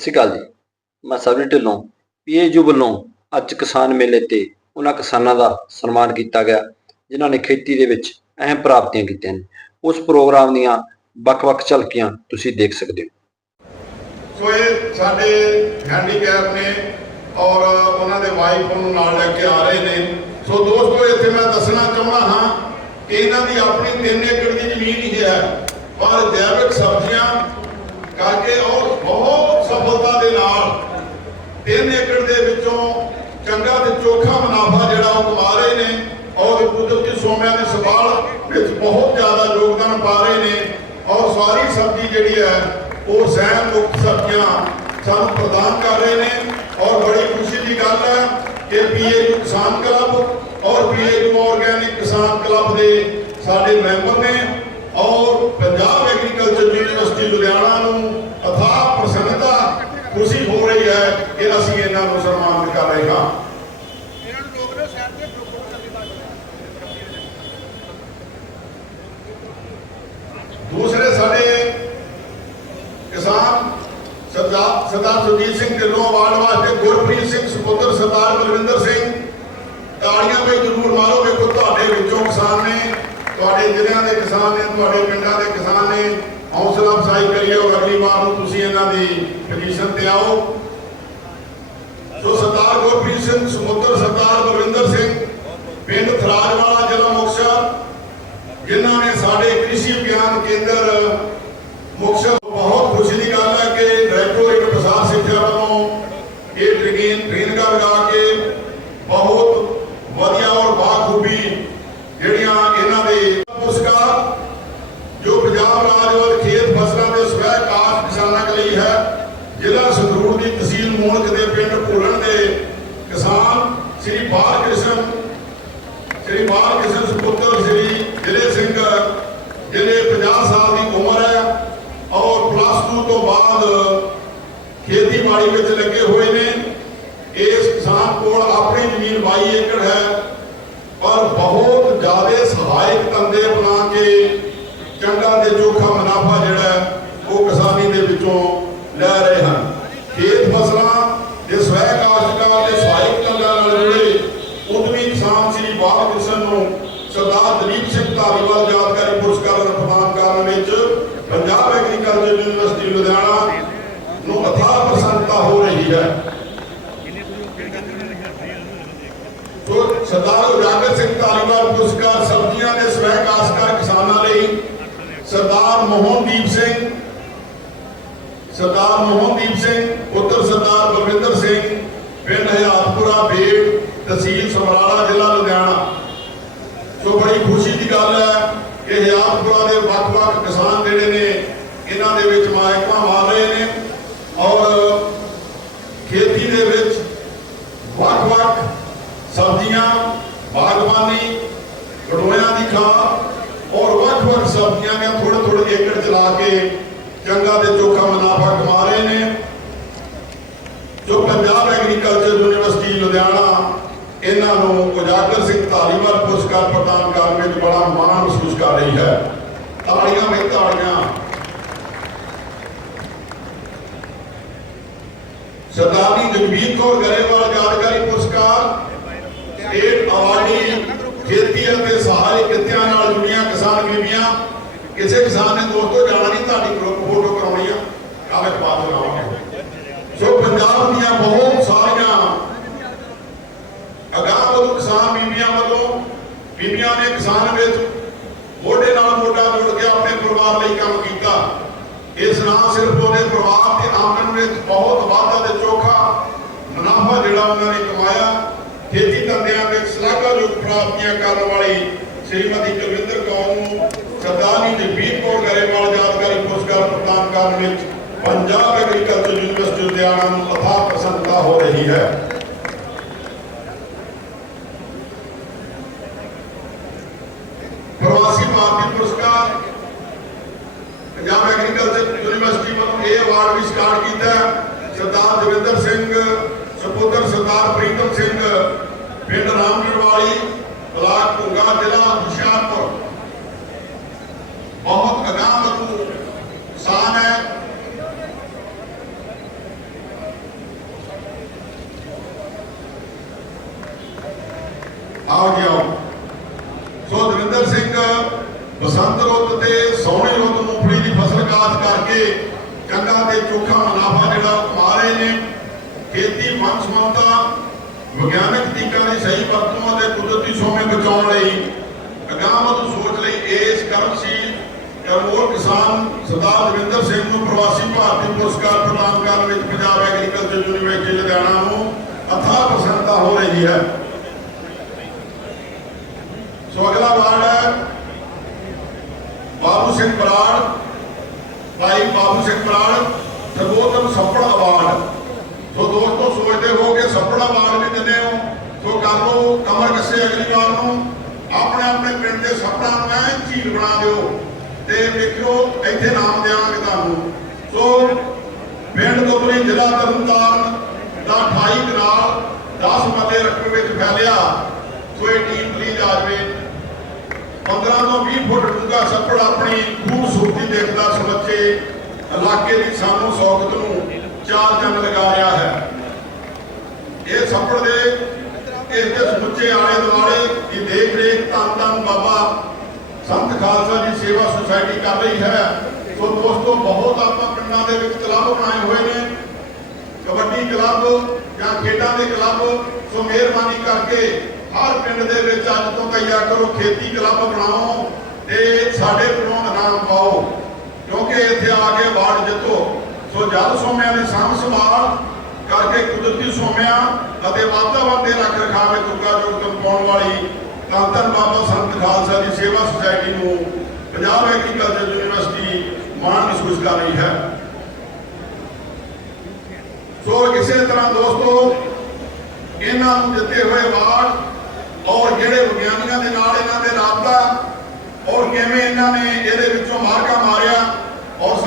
ਸਤਿ ਸ਼੍ਰੀ ਅਕਾਲ ਜੀ। ਮੈਂ ਸਬਰੀ ਢਿੱਲੋਂ ਪੀਏਯੂ ਵੱਲੋਂ ਅੱਜ ਕਿਸਾਨ ਮੇਲੇ ਤੇ ਉਹਨਾਂ ਕਿਸਾਨਾਂ ਦਾ ਸਨਮਾਨ ਕੀਤਾ ਗਿਆ, ਜਿਨ੍ਹਾਂ ਨੇ ਖੇਤੀ ਦੇ ਵਿੱਚ ਅਹਿਮ ਪ੍ਰਾਪਤੀਆਂ ਕੀਤੀਆਂ ਨੇ। ਉਸ ਪ੍ਰੋਗਰਾਮ ਦੀਆਂ ਵੱਖ-ਵੱਖ ਝਲਕੀਆਂ ਤੁਸੀਂ ਦੇਖ ਸਕਦੇ ਹੋ। ਸੋ ਇਹ ਸਾਡੇ ਹੈਂਡੀਕੈਪ ਨੇ ਔਰ ਉਹਨਾਂ ਦੇ ਵਾਈਫ ਨੂੰ ਨਾਲ ਲੈ ਕੇ ਆ ਰਹੇ ਨੇ। ਸੋ ਦੋਸਤੋ, ਇੱਥੇ ਮੈਂ ਦੱਸਣਾ ਚਾਹੁੰਦਾ ਹਾਂ ਕਿ ਇਹਨਾਂ ਦੀ ਆਪਣੀ 3 ਏਕੜ ਦੀ ਜ਼ਮੀਨ ਹੀ ਹੈ। ਪਰ ਜੈਵਿਕ ਸਬਜ਼ੀਆਂ ਕਰਕੇ ਔਰ ਬਹੁਤ ਸਫਲਤਾ ਦੇ ਨਾਲ 3 ਏਕੜ ਦੇ ਵਿੱਚੋਂ ਚੰਗਾ ਤੇ ਚੋਖਾ ਮੁਨਾਫਾ ਜਿਹੜਾ ਉਹ ਕਮਾ ਰਹੇ ਨੇ, ਔਰ ਕੁਦਰਤੀ ਸੋਮਿਆਂ ਦੇ ਸਵਾਲ ਵਿੱਚ ਬਹੁਤ ਜ਼ਿਆਦਾ ਯੋਗਦਾਨ ਪਾ ਰਹੇ ਨੇ, ਔਰ ਸਾਰੀ ਸਬਜ਼ੀ ਜਿਹੜੀ ਹੈ, ਉਹ ਸਹਿਮ ਮੁਕਤ ਸਬਜ਼ੀਆਂ ਸਾਨੂੰ ਪ੍ਰਦਾਨ ਕਰ ਰਹੇ ਨੇ, ਔਰ ਬੜੀ ਖੁਸ਼ੀ ਦੀ ਗੱਲ ਹੈ ਕਿ ਪੀਏਯੂ ਕਿਸਾਨ ਕਲੱਬ ਔਰ ਪੀਏਯੂ ਆਰਗੈਨਿਕ ਕਿਸਾਨ ਕਲੱਬ ਦੇ ਸਾਡੇ ਮੈਂਬਰ ਨੇ, ਔਰ ਪੰਜਾਬ ਐਗਰੀਕਲਚਰ ਯੂਨੀਵਰਸਿਟੀ ਲੁਧਿਆਣਾ ਨੂੰ ਅਥਾਹ ਪ੍ਰਸੰਨਤਾ ਖੁਸ਼ੀ ਹੋ ਰਹੀ ਹੈ ਕਿ ਅਸੀਂ ਇਹਨਾਂ ਨੂੰ ਸਨਮਾਨਿਤ ਕਰ ਰਹੇ ਹਾਂ ਇਹਨਾਂ ਨੂੰ ਰੋਕ ਪ੍ਰੋਪਰ ਦੂਸਰੇ ਸਾਡੇ ਕਿਸਾਨ ਸਰਦਾਰ ਸਰਦਾਰ ਸੁਰਜੀਤ ਸਿੰਘ ਢਿੱਲੋਂ ਅਵਾਰਡ ਵਾਸਤੇ ਗੁਰਪ੍ਰੀਤ ਸਿੰਘ ਸੁਪੁੱਤਰ ਸਰਦਾਰ ਬਲਵਿੰਦਰ ਸਿੰਘ। ਤਾੜੀਆਂ ਵਿੱਚ ਜ਼ਰੂਰ ਮਾਰੋ ਵੇਖੋ ਤੁਹਾਡੇ ਵਿੱਚੋਂ ਕਿਸਾਨ ਨੇ ਤੁਹਾਡੇ ਜ਼ਿਲ੍ਹਿਆਂ ਦੇ ਕਿਸਾਨ ਨੇ ਤੁਹਾਡੇ ਪਿੰਡਾਂ ਦੇ ਕਿਸਾਨ ਨੇ ਹੌਸਲਾ ਅਫਜ਼ਾਈ ਕਰਿਓ ਅਗਲੀ ਵਾਰ ਨੂੰ ਤੁਸੀਂ ਇਹਨਾਂ ਦੀ ਪੋਜੀਸ਼ਨ ਤੇ ਆਓ। ਸੋ ਸਰਦਾਰ ਗੁਰਪ੍ਰੀਤ ਸਿੰਘ, ਸਮੁੰਦਰ ਸਰਦਾਰ ਬਲਵਿੰਦਰ ਸਿੰਘ, ਪਿੰਡ ਥਰਾਜਵਾਲਾ ਜ਼ਿਲ੍ਹਾ ਮੁਕਤਸਰ, ਜਿਨ੍ਹਾਂ ਨੇ ਸਾਡੇ ਕ੍ਰਿਸ਼ੀ ਵਿਗਿਆਨ ਕੇਂਦਰ ਮੁਕਤਸਰ ਬਹੁਤ ਖੁਸ਼ੀ ਦੀ ਗੱਲ ਹੈ ਕਿ ਡਾਇਰੈਕਟੋਰੇਟ ਪ੍ਰਸਾਰ ਸਿੱਖਿਆ ਵੱਲੋਂ ਇਹ ਟ੍ਰੇਨਿੰਗ ਟ੍ਰੇਨਿੰਗਾਂ ਲਗਾ ਕੇ ਬਹੁਤ ਵਧੀਆ ਔਰ ਬਾਖੂਬੀ ਜਿਹੜੀਆਂ ਇਹਨਾਂ ਦੇ ਪੁਰਸਕਾਰ ਜੋ ਪੰਜਾਬ ਰਾਜ ਵੱਲ ਖੇਤ ਫਸਲਾਂ ਦੇ ਸਵੈ ਕਾਸ਼ ਕਿਸਾਨਾਂ ਦੇ ਲਈ ਹੈ ਜ਼ਿਲ੍ਹਾ ਸੰਗਰੂਰ ਦੀ ਤਹਿਸੀਲ ਮੂਣਕ ਦੇ ਪਿੰਡ ਭੁੱਲਣ ਦੇ ਕਿਸਾਨ ਸ੍ਰੀ ਬਾਲ ਕ੍ਰਿਸ਼ਨ ਸ੍ਰੀ ਬਾਲ ਕ੍ਰਿਸ਼ਨ ਸੁਪੁੱਤਰ ਸ੍ਰੀ ਜ਼ਿਲ੍ਹੇ ਸਿੰਘ ਜਿਹੜੇ 50 ਸਾਲ ਦੀ ਉਮਰ ਹੈ ਔਰ ਪਲੱਸ 2 ਤੋਂ ਬਾਅਦ ਖੇਤੀਬਾੜੀ ਵਿੱਚ ਲੱਗੇ ਹੋਏ ਨੇ। ਇਸ ਕਿਸਾਨ ਕੋਲ ਆਪਣੀ ਜ਼ਮੀਨ 22 ਏਕੜ ਹੈ। ਪਰ ਬਹੁਤ ਜ਼ਿਆਦਾ ਸਹਾਇਕ ਧੰਦੇ ਬਣਾ ਕੇ ਚੰਗਾ ਤੇ ਚੋਖਾ ਮੁਨਾਫਾ ਜਿਹੜਾ ਉਹ ਕਿਸਾਨੀ ਦੇ ਵਿੱਚੋਂ ਲੈ ਰਹੇ ਹਨ। ਖੇਤ ਫਸਲਾਂ ਦੇ ਸਵੈ ਕਾਸ਼ਤਕਾਰ ਦੇ ਸਹਾਇਕ ਧੰਦਿਆਂ ਨਾਲ ਜੁੜੇ ਉਦਮੀ ਕਿਸਾਨ ਸ੍ਰੀ ਬਾਲ ਕ੍ਰਿਸ਼ਨ ਨੂੰ ਸਰਦਾਰ ਦਲੀਪ ਸਿੰਘ ਧਾਰੀਵਾਲ ਯਾਦਗਾਰੀ ਪੁਰਸਕਾਰ ਪ੍ਰਦਾਨ ਕਰਨ ਵਿੱਚ ਪੰਜਾਬ ਐਗਰੀਕਲਚਰ ਯੂਨੀਵਰਸਿਟੀ ਲੁਧਿਆਣਾ ਨੂੰ ਅਥਾਹ ਹੋ ਰਹੀ ਹੈ। ਸੋ ਸਰਦਾਰ ਉਜਾਗਰ ਸਿੰਘ ਧਾਲੀਵਾਲ ਪੁਰਸਕਾਰ ਸਬਜ਼ੀਆਂ ਦੇ ਸਵੈ ਕਾਸ਼ਤਕਾਰ ਕਿਸਾਨਾਂ ਲਈ ਸਰਦਾਰ ਮੋਹਨਦੀਪ ਸਿੰਘ, ਸਰਦਾਰ ਮੋਹਨਦੀਪ ਸਿੰਘ, ਪੁੱਤਰ ਸਰਦਾਰ ਬਲਵਿੰਦਰ ਸਿੰਘ, ਪਿੰਡ ਹਯਾਤਪੁਰਾ, ਬੇੜ, ਤਹਿਸੀਲ ਸਮਰਾਲਾ, ਜ਼ਿਲ੍ਹਾ ਲੁਧਿਆਣਾ। ਸੋ ਬੜੀ ਖੁਸ਼ੀ ਦੀ ਗੱਲ ਹੈ ਕਿ ਹਯਾਤਪੁਰਾ ਦੇ ਵੱਖ-ਵੱਖ ਕਿਸਾਨ ਜਿਹੜੇ ਨੇ, ਇਹਨਾਂ ਦੇ ਵਿੱਚ ਮਾਇਕਾ ਮਾਰ ਰਹੇ ਨੇ ਔਰ ਖੇਤੀ ਦੇ ਵਿੱਚ ਵੱਖ-ਵੱਖ ਸਬਜ਼ੀਆਂ ਬਾਗਬਾਨੀ ਗੜੋਇਆਂ ਔਰ ਵੱਖ-ਵੱਖ ਸਬਜ਼ੀਆਂ ਦੀਆਂ ਥੋੜੇ-ਥੋੜੇ ਏਕੜ ਚਲਾ ਕੇ ਚੰਗਾ ਤੇ ਚੋਖਾ ਮੁਨਾਫਾ ਕਮਾ ਰਹੇ ਨੇ। ਜੋ ਪੰਜਾਬ ਐਗਰੀਕਲਚਰ ਯੂਨੀਵਰਸਿਟੀ ਲੁਧਿਆਣਾ, ਇਹਨਾਂ ਨੂੰ ਉਜਾਗਰ ਸਿੰਘ ਧਾਲੀਵਾਲ ਪੁਰਸਕਾਰ ਪ੍ਰਦਾਨ ਕਰਨ ਵਿੱਚ ਬੜਾ ਮਾਣ ਮਹਿਸੂਸ ਕਰ ਰਹੀ ਹੈ। ਤਾੜੀਆਂ ਵਿੱਚ ਤਾੜੀਆਂ। ਸਰਦਾਰਨੀ ਜਗਵੀਰ ਕੌਰ ਗਰੇਵਾਲ ਯਾਦਗਾਰੀ ਪੁਰਸਕਾਰ, ਸਟੇਟ ਅਵਾਰਡੀ ਖੇਤੀ ਅਤੇ ਸਹਾਇਕ ਕਿੱਤਿਆਂ ਨਾਲ ਜੁੜੀਆਂ, ਕਿਸਾਨ ਬੀਬੀਆਂ ਕਿਸੇ ਕਿਸਾਨ ਨੇ ਦੋਸਤੋ ਜਾਣਾ ਨਹੀਂ, ਤੁਹਾਡੀ ਗਰੁੱਪ ਫੋਟੋ ਕਰਾਉਣੀ ਆ। ਕਾਗਜ਼ ਪਾ ਦੋ ਲਾਵਾਂਗੇ। ਸੋ ਪੰਜਾਬ ਦੀਆਂ ਬਹੁਤ ਸਾਰੀਆਂ ਅਗਾਂਹ ਵਧੂ ਕਿਸਾਨ ਬੀਬੀਆਂ ਵੱਲੋਂ, ਬੀਬੀਆਂ ਨੇ ਕਿਸਾਨ ਵਿੱਚ ਮੋਢੇ ਨਾਲ ਮੋਢਾ ਜੋੜ ਕੇ ਆਪਣੇ ਪਰਿਵਾਰ ਲਈ ਕੰਮ ਕੀਤਾ। ਇਸ ਨਾਲ ਸਿਰਫ ਉਹਦੇ ਪਰਿਵਾਰ ਦੀ ਆਮਦਨ ਵਿੱਚ ਬਹੁਤ ਵਾਧਾ ਤੇ ਚੋਖਾ ਮੁਨਾਫਾ ਜਿਹੜਾ ਉਹਨਾਂ ਨੇ ਕਮਾਇਆ ਖੇਤੀ ਧੰਦਿਆਂ ਵਿੱਚ ਸ਼ਲਾਘਾਯੋਗ ਪ੍ਰਾਪਤੀਆਂ ਕਰਨ ਵਾਲੀ ਸ਼੍ਰੀਮਤੀ ਕੁਲਵਿੰਦਰ ਕੌਰ ਨੂੰ ਸਰਦਾਰਨੀ ਜਗਬੀਰ ਕੌਰ ਗਰੇਵਾਲ ਯਾਦਗਾਰੀ ਪੁਰਸਕਾਰ ਪ੍ਰਦਾਨ ਕਰਨ ਵਿੱਚ ਪੰਜਾਬ ਐਗਰੀਕਲਚਰ ਯੂਨੀਵਰਸਿਟੀ ਲੁਧਿਆਣਾ ਨੂੰ ਅਥਾਹ ਪ੍ਰਸੰਨਤਾ ਹੋ ਰਹੀ ਹੈ। ਪ੍ਰਵਾਸੀ ਭਾਰਤੀ ਪੁਰਸਕਾਰ ਪੰਜਾਬ ਐਗਰੀਕਲਚਰ ਯੂਨੀਵਰਸਿਟੀ ਵੱਲੋਂ ਇਹ ਅਵਾਰਡ ਵੀ ਸਟਾਰਟ ਕੀਤਾ ਸਰਦਾਰ ਦਵਿੰਦਰ ਸਿੰਘ, ਸਪੁੱਤਰ ਸਰਦਾਰ ਪ੍ਰੀਤਮ ਸਿੰਘ, ਪਿੰਡ ਰਾਮਗੜਵਾਲੀ ਬਲਾਕ ਭੁਗਾ ਜ਼ਿਲ੍ਹਾ ਹੁਸ਼ਿਆਰਪੁਰ। ਬਹੁਤ ਅਗਾਮਤ ਸਾਨ ਹੈ। ਆਓ ਜੀ ਸੋ ਦਵਿੰਦਰ ਸਿੰਘ, ਬਸੰਤ ਰੁੱਤ ਤੇ ਸੋਹਣੀ ਰੁੱਤ ਮੂੰਗਫਲੀ ਦੀ ਫਸਲ ਕਾਸ਼ ਕਰਕੇ ਕੰਗਾ ਤੇ ਚੋਖਾ ਮੁਨਾਫਾ ਜਿਹੜਾ ਕਮਾ ਰਹੇ ਨੇ। ਖੇਤੀ ਮਨਸਮਤਾ ਵਿਗਿਆਨਕ ਤਰੀਕਾ ਦੀ ਸਹੀ ਵਰਤੋਂ ਅਤੇ ਕੁਦਰਤੀ ਸੋਮੇ ਬਚਾਉਣ ਲਈ ਅਗਾਂਹ ਸੋਚ ਲਈ ਇਸ ਕਰਮਸ਼ੀਲ ਕਰਮੋਲ ਕਿਸਾਨ ਸਰਦਾਰ ਦਵਿੰਦਰ ਸਿੰਘ ਨੂੰ ਪ੍ਰਵਾਸੀ ਭਾਰਤੀ ਪੁਰਸਕਾਰ ਪ੍ਰਦਾਨ ਕਰਨ ਵਿੱਚ ਪੰਜਾਬ ਐਗਰੀਕਲਚਰ ਯੂਨੀਵਰਸਿਟੀ ਲੁਧਿਆਣਾ ਨੂੰ ਅਥਾਹ ਪ੍ਰਸੰਨਤਾ ਹੋ ਰਹੀ ਹੈ। ਸੋ ਅਗਲਾ ਵਾਰਡ ਹੈ ਬਾਬੂ ਸਿੰਘ ਬਰਾੜ, ਭਾਈ ਬਾਬੂ ਸਿੰਘ ਬਰਾੜ ਸਰਵੋਤਮ ਸੱਪੜ ਅਵਾਰਡ ਸੋ ਦੋਸਤੋ, ਸੋਚਦੇ ਹੋ ਕਿ ਸੱਪੜ ਅਵਾਰਡ ਵੀ ਦਿੰਦੇ ਹੋ। ਸੋ ਕਰ ਲਓ, ਕਮਰ ਕੱਸੇ ਅਗਲੀ ਵਾਰ ਨੂੰ। ਪਿੰਡ ਦੇ ਸੱਪੜਾਂ ਨੂੰ ਐ ਝੀਲ ਬਣਾ ਦਿਓ ਤੇ ਵੇਖਿਓ ਇੱਥੇ ਨਾਮ ਦੇਵਾਂਗੇ ਤੁਹਾਨੂੰ। ਸੋ, ਪਿੰਡ ਦੁਬਲੀ ਜ਼ਿਲ੍ਹਾ ਤਰਨਤਾਰਨ ਦਾ 28 ਕਨਾਲ 10 ਮੱਲੇ ਰਕਬੇ ਵਿੱਚ ਫੈਲਿਆ। ਸੋ, ਇਹ ਟੀਮ ਪਲੀਜ਼ ਆ ਜਾਵੇ। 15 ਤੋਂ 20 ਫੁੱਟ ਡੂੰਘਾ ਸੱਪੜ ਆਪਣੀ ਖੂਬਸੂਰਤੀ ਦੇਖਦਾ ਸਮੱਚੇ ਇਲਾਕੇ ਦੀ ਸਾਨੂੰ ਸੌਗਤ ਨੂੰ ਚਾਰ ਚੰਨ ਲਗਾ ਰਿਹਾ ਹੈ। ਇਹ ਸੱਪੜ ਦੇ ਇਸ ਦੇ ਸਮੁੱਚੇ ਆਲੇ ਦੁਆਲੇ ਦੀ ਦੇਖ ਰੇਖ ਧੰਨ ਧੰਨ ਬਾਬਾ ਸੰਤ ਖਾਲਸਾ ਜੀ ਸੇਵਾ ਸੁਸਾਇਟੀ ਕਰ ਰਹੀ ਹੈ। ਸੋ ਦੋਸਤੋ, ਬਹੁਤ ਆਪਾਂ ਪਿੰਡਾਂ ਦੇ ਵਿੱਚ ਕਲੱਬ ਬਣਾਏ ਹੋਏ ਨੇ। ਕਬੱਡੀ ਕਲੱਬ ਜਾਂ ਖੇਡਾਂ ਦੇ ਕਲੱਬ। ਸੋ ਮਿਹਰਬਾਨੀ ਕਰਕੇ ਹਰ ਪਿੰਡ ਦੇ ਵਿੱਚ ਅੱਜ ਤੋਂ ਤਈਆ ਕਰੋ ਖੇਤੀ ਕਲੱਬ ਬਣਾਓ ਤੇ ਸਾਡੇ ਕੋਲੋਂ ਨਾਮ ਪਾਓ। ਕਿਉਂਕਿ ਇੱਥੇ ਆ ਕੇ ਵਾਰਡ ਜਿੱਤੋ। ਸੋ ਜਲ ਸੋਮਿਆਂ ਦੀ ਸਾਂਭ ਸੰਭਾਲ ਕੁਦਰਤੀ ਸੋਮਿਆਂ ਅਤੇ ਵਾਤਾਵਰਣ ਦੇ ਰੱਖ ਰਖਾਅ ਵਿੱਚ ਉੱਗਾ ਯੋਗਦਾਨ ਪਾਉਣ ਵਾਲੀ ਧੰਨ ਬਾਬਾ ਸੰਤ ਖਾਲਸਾ ਦੀ ਸੇਵਾ ਸੁਸਾਇਟੀ ਨੂੰ ਪੰਜਾਬ ਐਗਰੀਕਲਚਰ ਯੂਨੀਵਰਸਿਟੀ ਮਾਣ ਮਹਿਸੂਸ ਕਰ ਰਹੀ ਹੈ। ਸੋ ਇਸੇ ਤਰ੍ਹਾਂ ਦੋਸਤੋ, ਇਹਨਾਂ ਨੂੰ ਦਿੱਤੇ ਹੋਏ ਅਵਾਰਡ ਔਰ ਜਿਹੜੇ ਵਿਗਿਆਨੀਆਂ ਦੇ ਨਾਲ ਇਹਨਾਂ ਦੇ ਰਾਬਤਾ ਔਰ ਕਿਵੇਂ ਇਹਨਾਂ ਨੇ ਇਹਦੇ ਵਿੱਚੋਂ ਮਾਰਕਾ ਮਾਰਿਆ ਔਰ